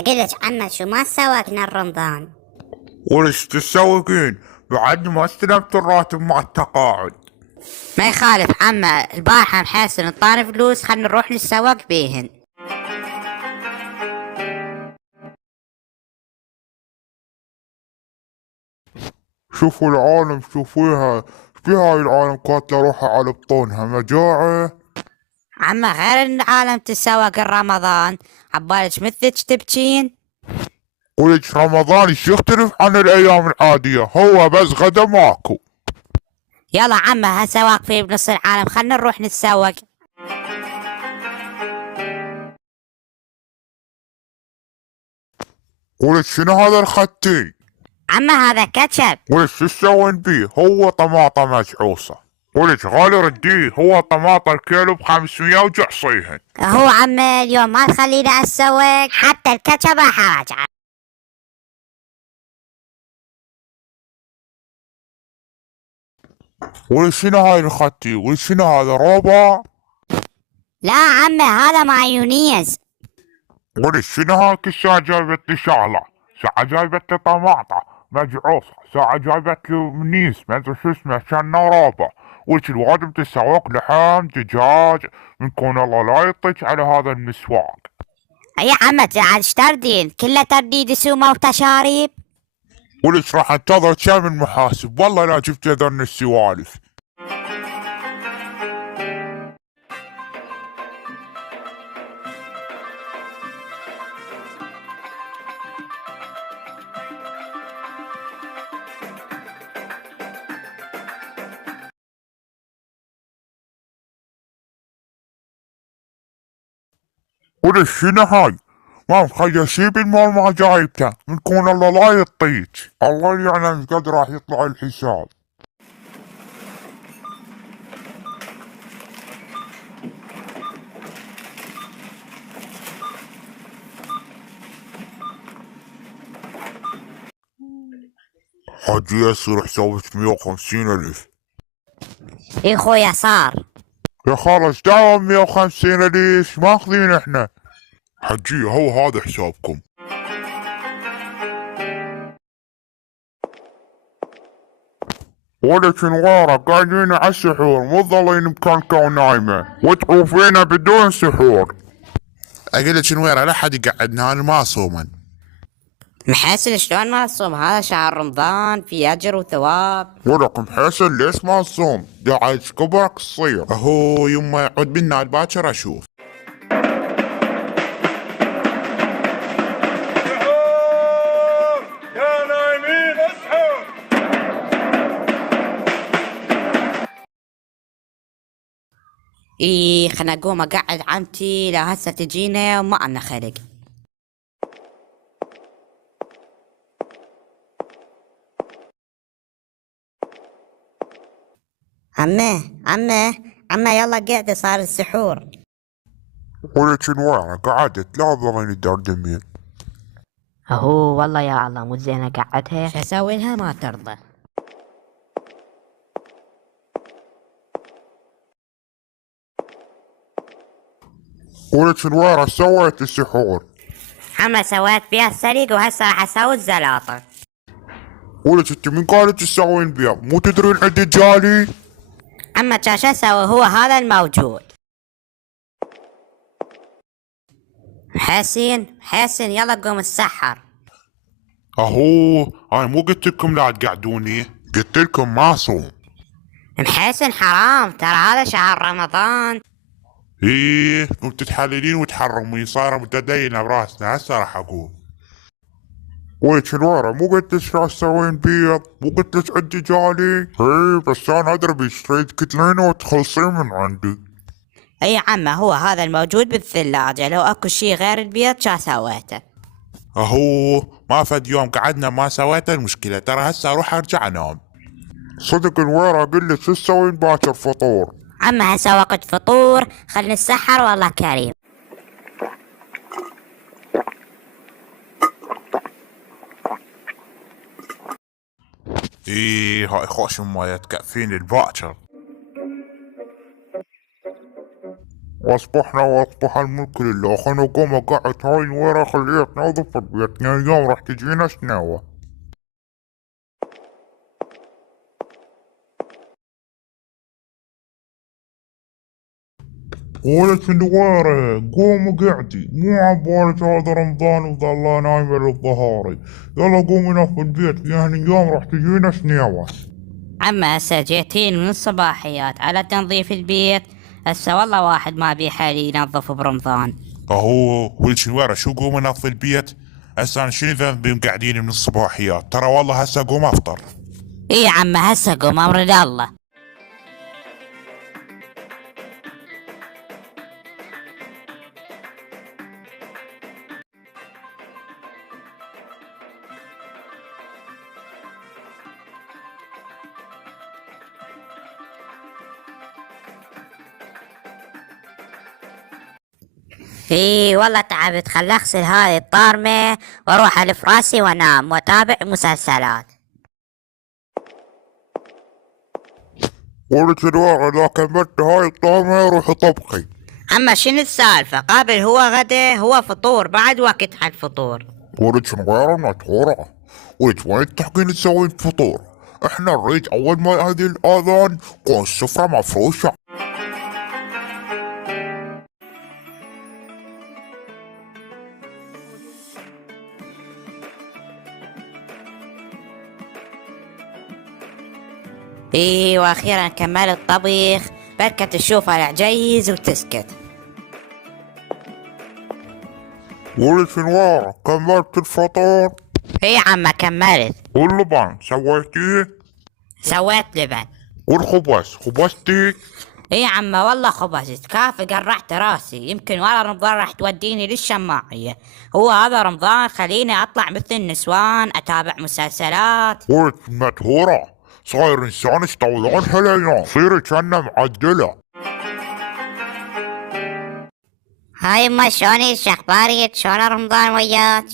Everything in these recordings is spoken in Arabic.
أقولك عمه شو ما سواكنا رمضان؟ وليش تسوقين؟ بعد ما استلمت الراتب مع التقاعد. ما يخالف عمه، البارحة محسن انطاني فلوس، خلنا نروح للسواق بيهن. شوفوا العالم، شوفوها في هاي العالم كاتله روحها على بطونها مجاعة. عمه غير ان عالم تسواق رمضان، عبالك مثلك تبكين. وليش رمضان ايش يختلف عن الايام العادية؟ هو بس غدا ماكو. يلا عمه هالسواق في بنص العالم، خلنا نروح نتسوق. وليش شنو هذا الختي؟ عمه هذا كاتشب. وليش شو تسوين بيه؟ هو طماطة مجعوصة. وليش غالي رديه؟ هو طماطة الكيلو ب500 وجعصيهن. هو عمه اليوم ما تخلينا اسوق حتى الكاتشب حراج. وليش شنو هاي الختي؟ وليش شنو هذا ربع؟ لا عمه هذا مايونيز. وليش شنو هاك الساعة جايبت لي شغلة؟ ساعة جايبت لي طماطة مجعوصة، ساعة جايبت لي منيس ما ادري شو اسمه كان رابع. وليش الواجب تسوق لحم دجاج؟ من كون الله لا يطيك على هذا المسواق. يا عمه تعال ايش تردين؟ كله ترديد سومه وتشاريب. وليش راح انتظر كم من محاسب؟ والله لا جبت ذن السوالف. وليش شنو هاي؟ ما مخلي شي بالمال ما جايبته، من كون الله لا يطيك. الله يعلم قد راح يطلع الحساب. حجي ياسر حسابك 150,000. اي خويا صار. يا خالص دعوة 150,000 ماخذين احنا. حجي هو هذا حسابكم. ولكن غيره قاعدين على السحور، مو ظلين مكانكم ونايمة وتعوفينا بدون سحور. اقلك نويره لا حد يقعدنا، انا ما اصومن. محسن شلون ما تصوم؟ هذا شهر رمضان في اجر وثواب. ولكم حسن ليش ما تصوم؟ دعايش كبرك تصير. هو يما يعود بينا باكر اشوف. يا نايمين اصحوا. خلنا اقوم اقعد عمتي لا هسه تجينا وما عنا خلق. عمه يلا قعدة صار السحور. ولكن وين قعدت لا ظلين الدردمين. هو والله يا الله مو زين اقعدها، شو اسوي لها ما ترضى. ولكن وين سويت السحور؟ عمه سويت بيها السليق وهسه راح اسوي الزلاطة. ولك انت من قالت تسوين بيض؟ مو تدرين عندي جالي؟ عمه كان شو اسوي؟ هو هذا الموجود. حسين يلا قوم السحر. اهو انا مو قلت لكم لا تقعدوني؟ قلت لكم ما صوم. محسن حرام، ترى هذا شهر رمضان. ايه قمت تتحللين وتحرمين، صايره متدينه براسنا. هسه راح اقوم. ويش الورا مو قلت لك راح تسوين بيض؟ مو قلت لك عندي جالي؟ ايه بس انا ادري بيشتريت كتلين وتخلصين من عندي. اي عمه هو هذا الموجود بالثلاجة، لو اكو شي غير البيض شا سويته. اهو ما فد يوم قعدنا ما سويت المشكله، ترى هسه اروح ارجع انام. صدق الورا اقول لك شو تسوين باكر فطور؟ عمه هسه وقت فطور، خلنا نسحر والله كريم. ايه هاي خوش مويه تكفيني الباكر. واصبحنا واصبح الملك لله. خلنا نقوم اقعد هاي الورا خليها تنظف البيت، اليوم راح تجينا شناوة. ولد النوارة قوموا قعدي، مو عبالك هذا رمضان وظل نايمة للظهاري. يلا قومي نظف البيت لأن اليوم راح تجينا شناوة. عمه هسه جيتين من الصباحيات على تنظيف البيت. هسه والله واحد ما بيه حالي ينظف برمضان. اهو ولد شنوارة شو قوم انظف البيت؟ هسه انا شنو ذنبي قاعدين من الصباحيات؟ ترى والله هسه قوم افطر. اي عمه هسه قوم امر الله. اي والله تعبت، خل اغسل هاي الطارمة واروح الف راسي وانام واتابع مسلسلات. ولد النوارة إذا كملت هاي الطعمة روحي طبخي. عمه شنو السالفة؟ قابل هو غدا هو فطور، بعد وقت حق الفطور. ولد شنوارة نتورة، ولد وين تحقين تسوين فطور؟ احنا نريد اول ما يأذن الاذان تكون السفرة مفروشة. اي واخيرا كملت طبيخ، بركة تشوفها العجيز وتسكت. ولد شنوارة كملت الفطور؟ اي عمه كملت. واللبن سويتيه؟ سويت لبن. والخبز خبزتي؟ اي عمه والله خبزت، كافي قرعت راسي، يمكن ورا رمضان راح توديني للشماعية. هو هذا رمضان خليني اطلع مثل النسوان اتابع مسلسلات. ولد مدهورة صاير انسان اشطولان هالايام، صيري جنة معدلة. هاي يما شلونك؟ شخبارك؟ شلون رمضان وياك؟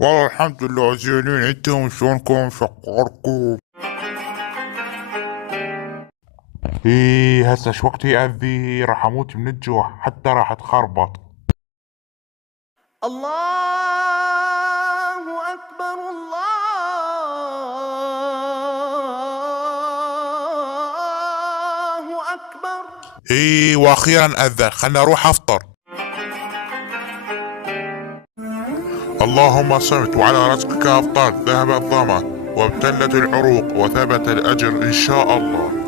والله الحمد لله زينين، انتم شلونكم؟ شقاركم؟ ايه هسه شو وقت يأذي؟ راح اموت من الجوع حتى راح اتخربط. الله أكبر الله أكبر. ايه واخيرا اذن، خلنا اروح افطر. اللهم صمت وعلى رزقك افطرت، ذهب الظما وابتلت العروق وثبت الاجر ان شاء الله.